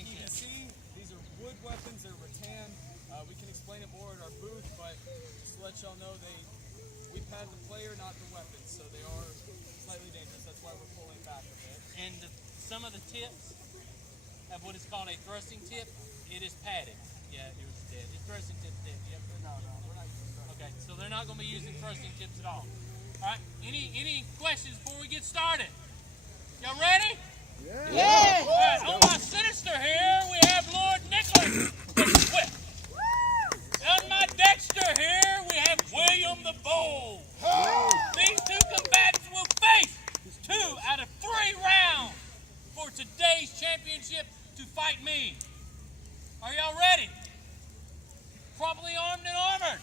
thrusting you can tips. see, these are wood weapons. They're rattan. We can explain it more at our booth, but just to let y'all know, we pad the player, not the weapons, so they are slightly dangerous. That's why we're pulling back a bit. And some of the tips have what is called a thrusting tip. It is padded. Yeah, it was dead. It's thrusting tip dead. Yep. No, we're not using thrusting. Okay, so they're not going to be using thrusting tips at all. All right, any questions before we get started? Y'all ready? Yeah. All right, on my sinister here, we have Lord Nicholas the Swift. On my dexter here, we have William the Bold. These two combatants will face 2 out of 3 rounds for today's championship to fight me. Are y'all ready? Properly armed and armored.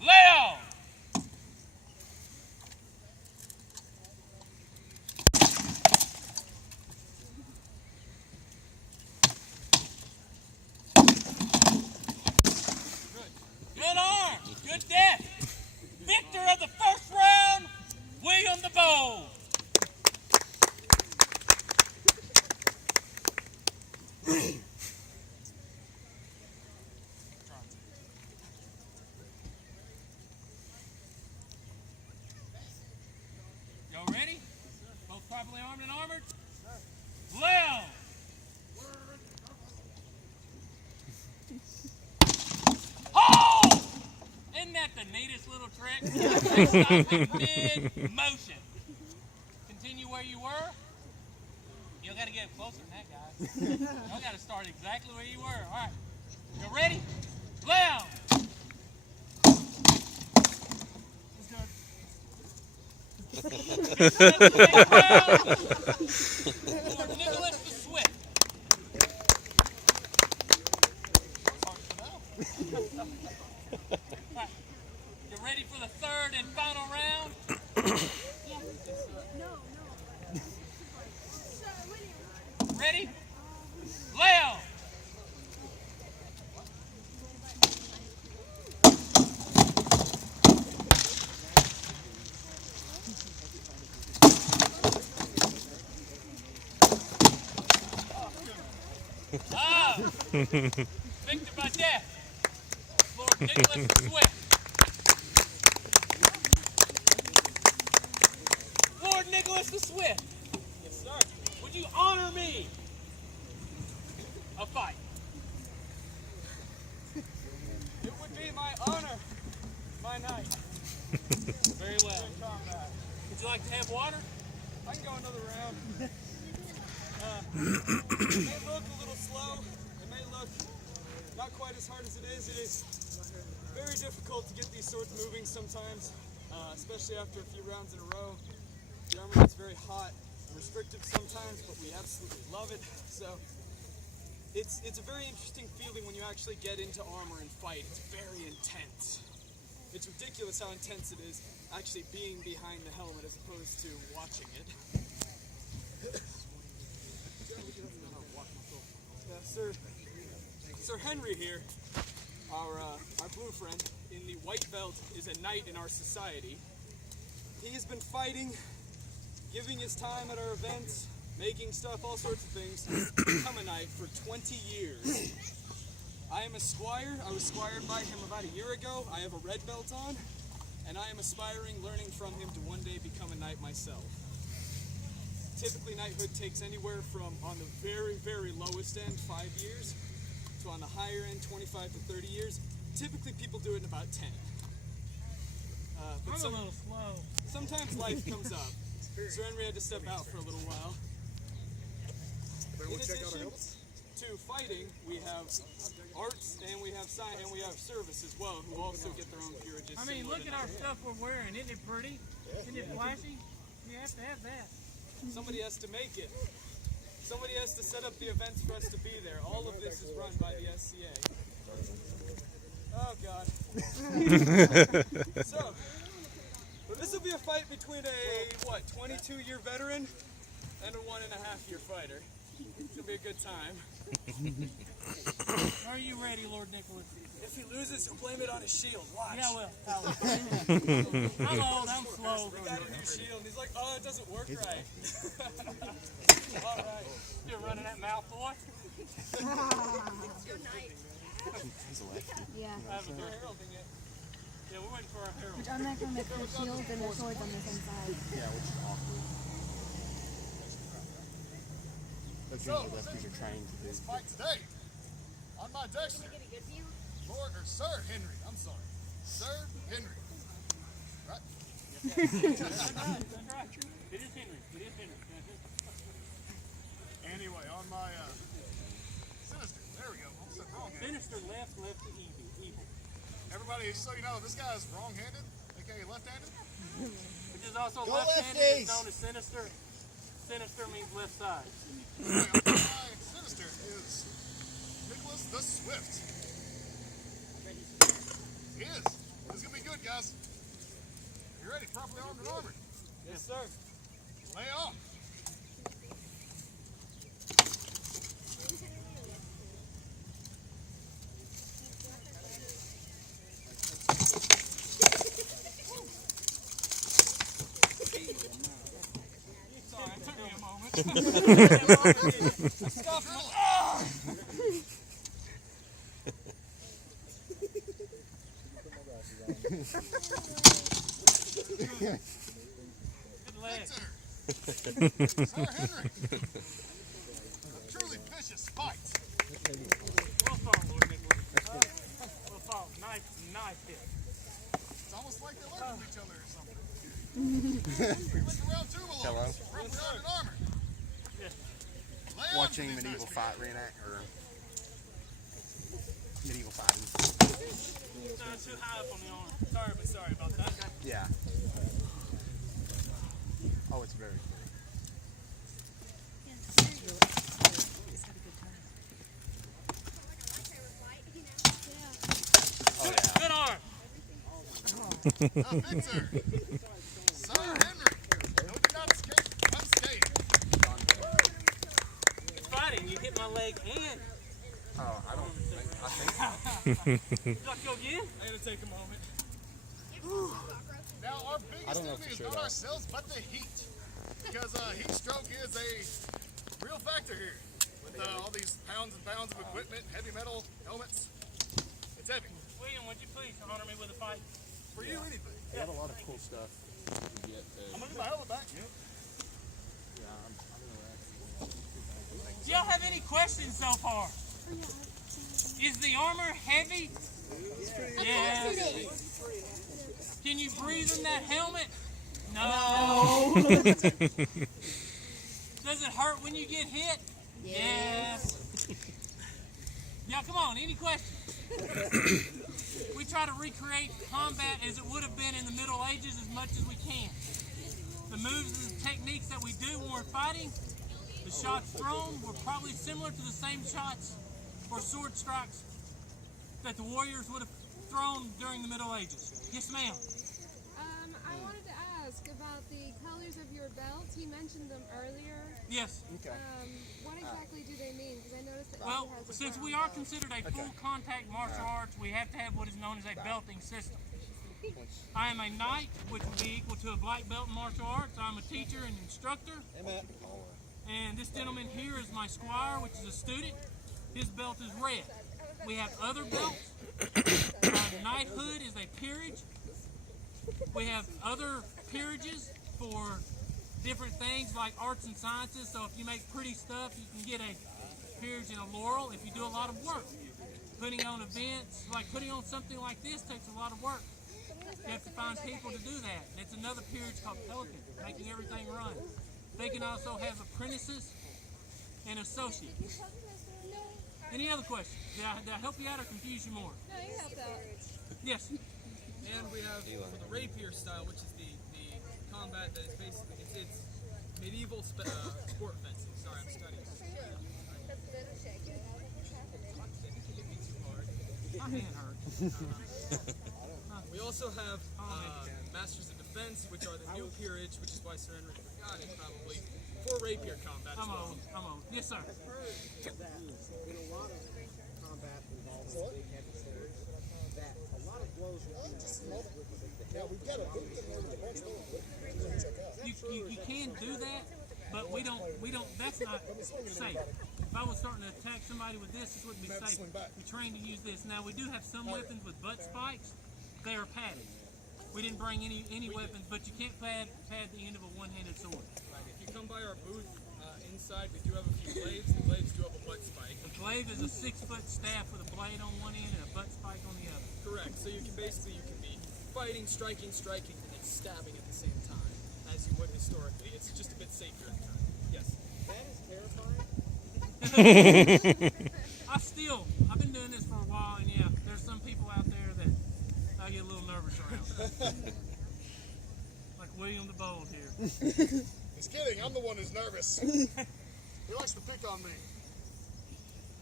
Lay on. Good arm. Good death. Victor of the first round, William the Bold. Y'all ready? Both properly armed and armored? Lay on. Oh! Isn't that the neatest little trick? Stop in mid-motion. Continue where you were. You got to get closer than that, guys. Y'all got to start exactly where you were. All right. You ready? Lay on. Lord Nicholas the Swift. Right. You ready for the third and final round? Ready? Lay on. Victor by death, Lord Nicholas the Swift. Lord Nicholas the Swift. Yes, sir. Would you honor me a fight? It would be my honor, my night. Very well. In combat. Would you like to have water? I can go another round. It may look a little slow. It may look not quite as hard as it is. It is very difficult to get these swords moving sometimes, especially after a few rounds in a row. The armor gets very hot and restrictive sometimes, but we absolutely love it. So it's a very interesting feeling when you actually get into armor and fight. It's very intense. It's ridiculous how intense it is actually being behind the helmet as opposed to watching it. Sir Henry here, our blue friend in the white belt, is a knight in our society. He has been fighting, giving his time at our events, making stuff, all sorts of things, to become a knight for 20 years. I am a squire. I was squired by him about a year ago. I have a red belt on, and I am aspiring, learning from him to one day become a knight myself. Typically, knighthood takes anywhere from, on the very, very lowest end, 5 years, to on the higher end, 25 to 30 years. Typically, people do it in about 10. I'm a little slow. Sometimes life comes up. Sir Henry had to step out for a little while. In addition to fighting, we have arts and we have science and we have service as well, who also get their own peerages. I mean, look at our stuff we're wearing. Isn't it pretty? Isn't it flashy? You have to have that. Somebody has to make it. Somebody has to set up the events for us to be there. All of this is run by the SCA. Oh, God. So, this will be a fight between a, 22-year veteran and a 1.5-year fighter. It's going to be a good time. Are you ready, Lord Nicholas? If he loses, he'll blame it on his shield. Watch. Yeah, I will. I'm old. I'm slow. slow. He got a new shield, and he's like, oh, it doesn't work right. All right. You're running that mouth, boy. It's your night. He's a lefty. Yeah. I haven't heard heralding yet. Yeah, we're waiting for our herald. Which I'm not going to make the shield and the swords on the same side. Yeah, which is awkward. That's usually what lefties are trained to do. This fight today, on my Dexter, Lord, or Sir Henry, I'm sorry. Sir Henry. Right? That's right. It is Henry. It is Henry. Anyway, on my Sinister, there we go. I'm so wrong. Sinister left to evil. Everybody, just so you know, this guy is wrong-handed, aka left-handed. Which is also Go left-handed, lefties! is known as sinister. Sinister means left side. Anyway, on my Sinister is Nicholas the Swift. He is. This is gonna be good, guys. You ready? Properly armed and armored. Yes, sir. Lay off. Sorry, it took me a moment. Stop. Good leg. Sir Henry. A truly vicious fight. Well fought, Lord Nicholas. Well fought. Nice hit. It's almost like they learn from each other or something. We went to round 2, my Hello. lords. Properly armed and armored. Yes. Lay on Watching for these medieval nice fight reenact or medieval fighting. Too high up on the arm. Sorry about that. Yeah. Oh, it's very cool. Oh yeah. Good arm. Victor. Sir Henry. No, did not escape unscathed. It's fighting. You hit my leg and. Oh, I think. Would you like to go again? I'm going to take a moment. Now, our I don't biggest know enemy for is sure, not though. ourselves, but the heat. Because heat stroke is a real factor here. With all these pounds and pounds of equipment, heavy metal helmets. It's heavy. William, would you please honor me with a fight? For you, anything. They have a lot of cool stuff to get. I'm going to get my helmet back. Yeah, I'm Do y'all have any questions so far? Is the armor heavy? Yes. Can you breathe in that helmet? No. Does it hurt when you get hit? Yes. Yeah, come on, any questions? We try to recreate combat as it would have been in the Middle Ages as much as we can. The moves and techniques that we do when we're fighting, the shots thrown were probably similar to the same shots or sword strikes that the warriors would have thrown during the Middle Ages. Yes, ma'am. I wanted to ask about the colors of your belt. He mentioned them earlier. Yes. What exactly do they mean? Because I noticed that Well, he has a since brown we are belt. considered a full contact martial arts, we have to have what is known as a belting system. I am a knight, which would be equal to a black belt in martial arts. I'm a teacher and instructor. And this gentleman here is my squire, which is a student. His belt is red. We have other belts. Knighthood is a peerage. We have other peerages for different things like arts and sciences. So if you make pretty stuff, you can get a peerage and a laurel if you do a lot of work. Putting on events, like putting on something like this takes a lot of work. You have to find people to do that. And it's another peerage called pelican, making everything run. They can also have apprentices and associates. Any other questions? Did I help you out or confuse you more? No, you helped out. Yes. And we have for the rapier style, which is the combat that is basically it's medieval sport fencing. Sorry, I'm studying. My hand hurt. We also have Masters of Defense, which are the new peerage, which is why Sir Henry forgot it probably, for rapier combat as well. I'm on. Yes, sir. In a lot of combat involving big heavy swords, that a lot of blows will be made with the hilt. but we don't, that's not safe. If I was starting to attack somebody with this wouldn't be safe. We train to use this. Now, we do have some weapons with butt spikes. They are padded. We didn't bring any weapons, but you can't pad the end of a one-handed sword. Right. If you come by our booth inside, we do have a few glaives. The glaives do have a butt spike. A glaive is a 6-foot staff with a blade on one end and a butt spike on the other. Correct. So you can be fighting, striking, and then stabbing at the same time, as you would historically. It's just a bit safer. Yes. That is terrifying. I've been doing this for a while, and yeah, there's some people out there that I get a little nervous around. Like William the Bold here. Just kidding, I'm the one who's nervous. He likes to pick on me.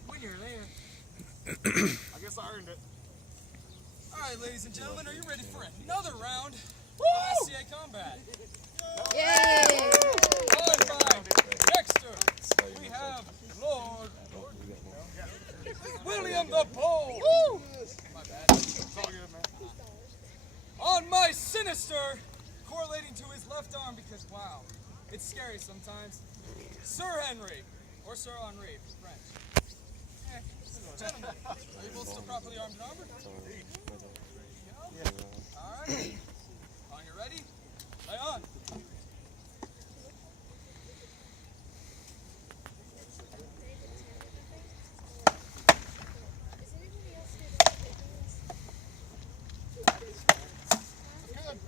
When you're there. I guess I earned it. All right, ladies and gentlemen, are you ready for another round of SCA combat? Yay! Followed by Dexter, we have Lord William the Bold. My bad. It's all good, man. On my sinister, correlating to his left arm because, wow, it's scary sometimes, Sir Henry, or Sir Henri, French. Gentlemen, are you both still properly armed and armored? All right. On you ready? Lay on.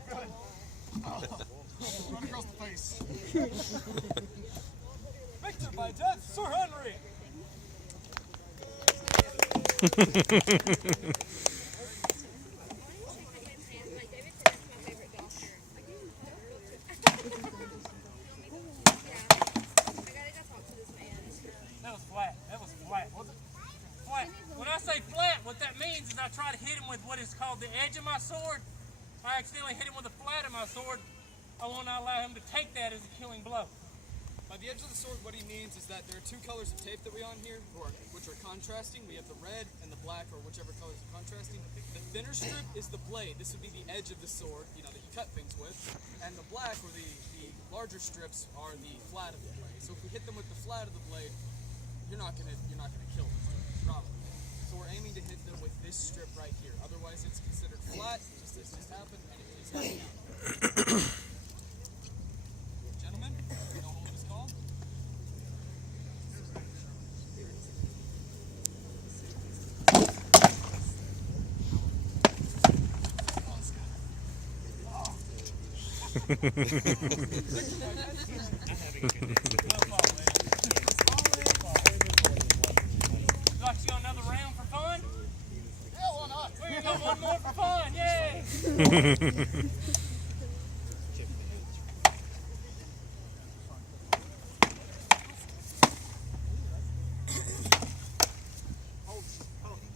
Good. Run across the face. Victor by death, Sir Henry. That was flat. Was it? Flat. When I say flat, what that means is I try to hit him with what is called the edge of my sword. If I accidentally hit him with the flat of my sword, I will not allow him to take that as a killing blow. By the edge of the sword, what he means is that there are two colors of tape that we on here, which are contrasting. We have the red and the black, or whichever colors are contrasting. The thinner strip is the blade. This would be the edge of the sword, that you cut things with. And the black, or the larger strips, are the flat of the blade. So if we hit them with the flat of the blade, you're not gonna kill them, probably. So we're aiming to hit them with this strip right here. Otherwise, it's considered flat. This just happened, and it is happening. Gentlemen, you know what it's called? Got you another round for fun? Yeah, why not? We're gonna go one more for fun, yay! Oh,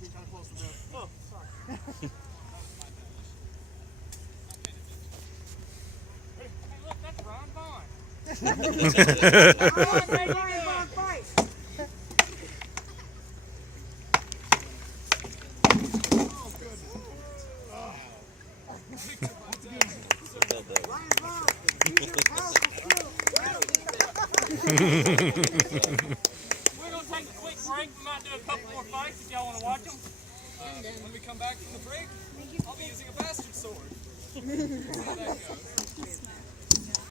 you're kind of close to death. Oh, sorry. Hey, look, that's Ron Vaughn. We're gonna take a quick break. We might do a couple more fights if y'all want to watch them. When we come back from the break, I'll be using a bastard sword. See how that goes.